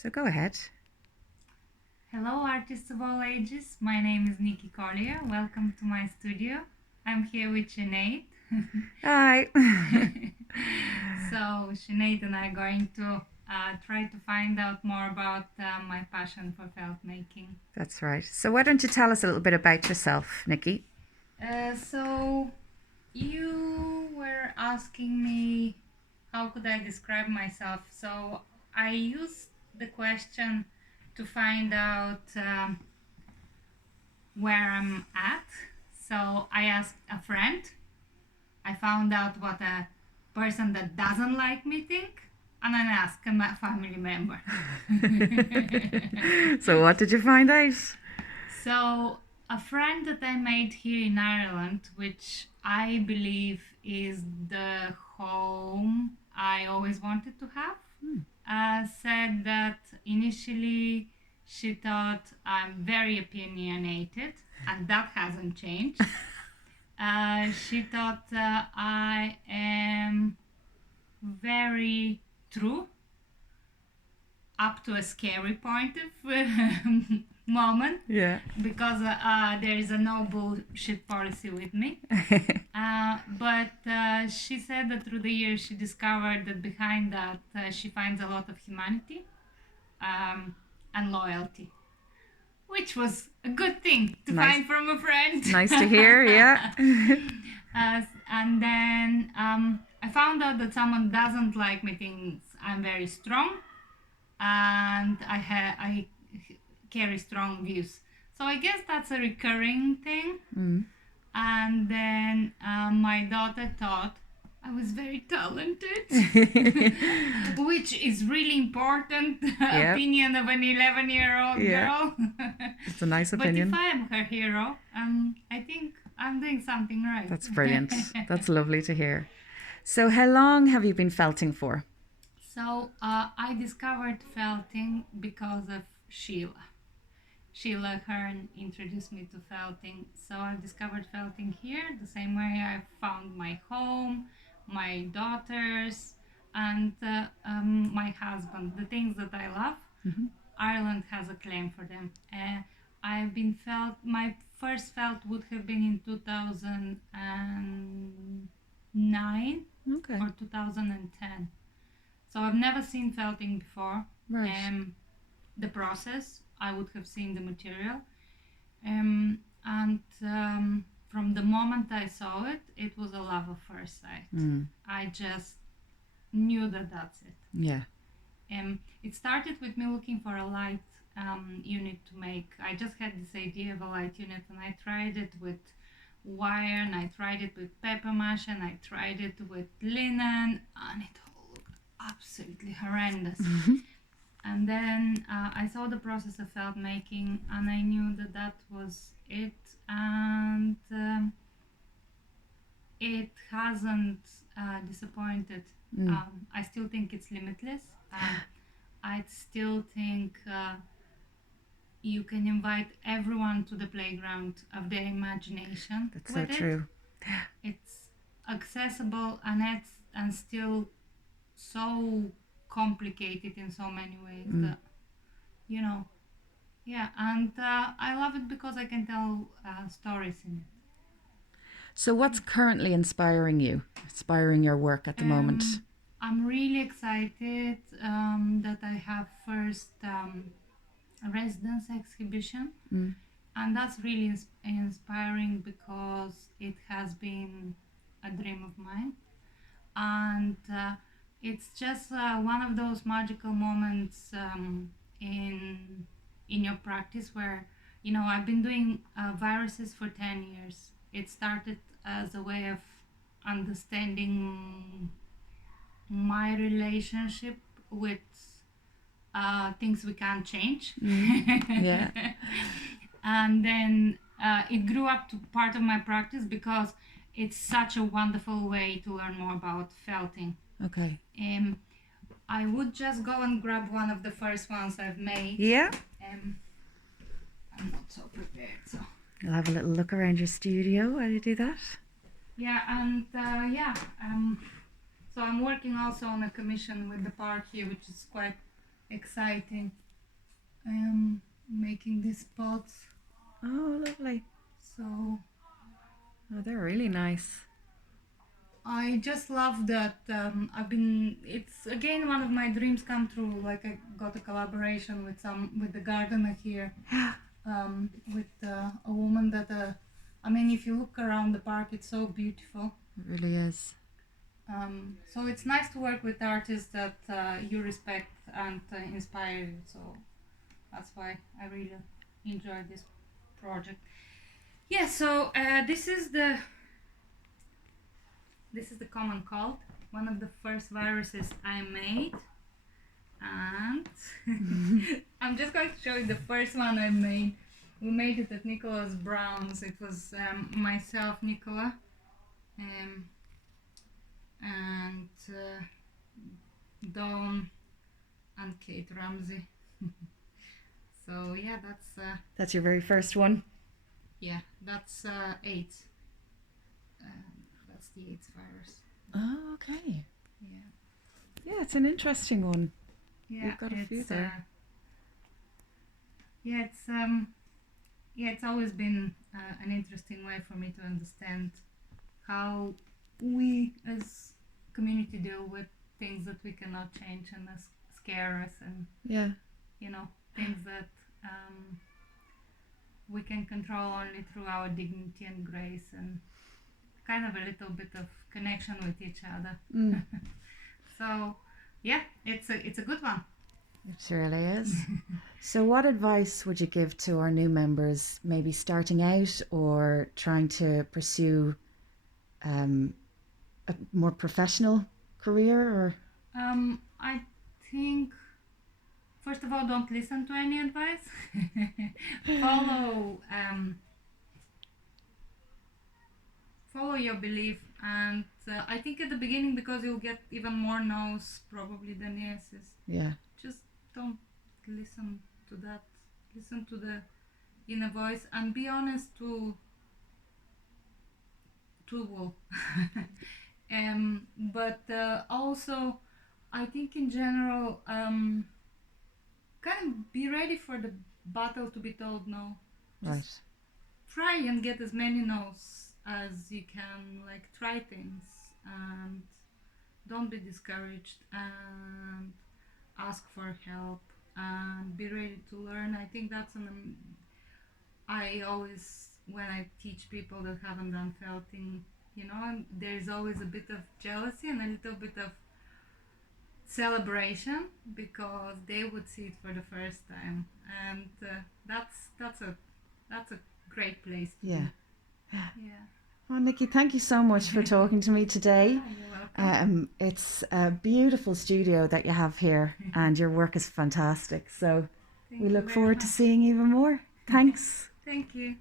So go ahead. Hello, artists of all ages. My name is Niki Collier. Welcome to my studio. I'm here with Sinead. Hi. So, Sinead and I are going to try to find out more about my passion for felt making. That's right. So why don't you tell us a little bit about yourself, Nikki? So, you were asking me how could I describe myself. So, I used the question to find out where I'm at. So I asked a friend. I found out what a person that doesn't like me think, and then asked a family member. So what did you find out? So a friend that I made here in Ireland, which I believe is the home I always wanted to have, said that initially she thought I'm very opinionated, and that hasn't changed. She thought I am very true, up to a scary point of moment. Yeah. Because there is a no bullshit policy with me. But she said that through the years she discovered that behind that she finds a lot of humanity and loyalty, which was a good thing to find from a friend. Nice to hear, yeah. And then I found out that someone doesn't like me thinks I'm very strong, and I carry strong views. So I guess that's a recurring thing. And then my daughter thought I was very talented, which is really important. Opinion of an 11-year-old girl. It's a nice opinion. But if I am her hero, I think I'm doing something right. That's brilliant. That's lovely to hear. So how long have you been felting for? So I discovered felting because of Sheila. Sheila Hearn introduced me to felting. So I discovered felting here the same way I found my home, my daughters, and my husband, the things that I love. Ireland has a claim for them. I've been my first felt would have been in 2009 or 2010. So I've never seen felting before. Right. The process, I would have seen the material. And from the moment I saw it, it was a love of first sight. I just knew that that's it. Yeah. It started with me looking for a light unit to make. I just had this idea of a light unit, and I tried it with wire, and I tried it with paper mache, and I tried it with linen, and it all looked absolutely horrendous. And then I saw the process of felt making, and I knew that that was it. And it hasn't disappointed. I still think it's limitless. I still think you can invite everyone to the playground of their imagination. That's so true. It's accessible, and still so complicated in so many ways that, and I love it because I can tell stories in it. So what's currently inspiring your work at the moment? I'm really excited that I have first a residence exhibition, and that's really inspiring because it has been a dream of mine, and it's just one of those magical moments in your practice where I've been doing viruses for 10 years. It started as a way of understanding my relationship with things we can't change. Yeah. And then it grew up to part of my practice because it's such a wonderful way to learn more about felting. Okay. I would just go and grab one of the first ones I've made. Yeah. I'm not so prepared, so. You'll have a little look around your studio while you do that. Yeah, and so I'm working also on a commission with the park here, which is quite exciting making these pots. Oh, lovely. So Oh, they're really nice. I just love that it's again one of my dreams come true. Like I got a collaboration with the gardener here, with a woman that I mean, if you look around the park, it's so beautiful. It really is. So it's nice to work with artists that you respect and inspire you. So that's why I really enjoy this project. Yeah. So this is the common cold, one of the first viruses I made, and I'm just going to show you the first one I made. We made it at Nicola's Brown's. It was myself, Nicola, and Dawn and Kate Ramsey. So yeah, That's your very first one? that's AIDS. That's the AIDS virus. Oh, okay. Yeah. Yeah, it's an interesting one. Yeah, You've got a few there. It's always been an interesting way for me to understand how we as community deal with things that we cannot change and that scare us, and Yeah. things that we can control only through our dignity and grace, and kind of a little bit of connection with each other. So yeah, it's a good one. It really is. So what advice would you give to our new members, maybe starting out or trying to pursue a more professional career? Or I think, first of all, don't listen to any advice. Follow your belief, and I think at the beginning, because you'll get even more no's probably than yeses, yeah, just don't listen to that. Listen to the inner voice and be honest to Wolf. But also, I think in general, kind of be ready for the battle to be told no. right. Try and get as many no's as you can. Like, try things and don't be discouraged, and ask for help and be ready to learn. I think that's I always, when I teach people that haven't done felting, there's always a bit of jealousy and a little bit of celebration because they would see it for the first time, and that's a great place to Yeah. be. Yeah. Well, Niki, thank you so much for talking to me today. You're welcome. It's a beautiful studio that you have here, and your work is fantastic. So Thank we you look very forward to much. seeing even more. Thanks. Thank you.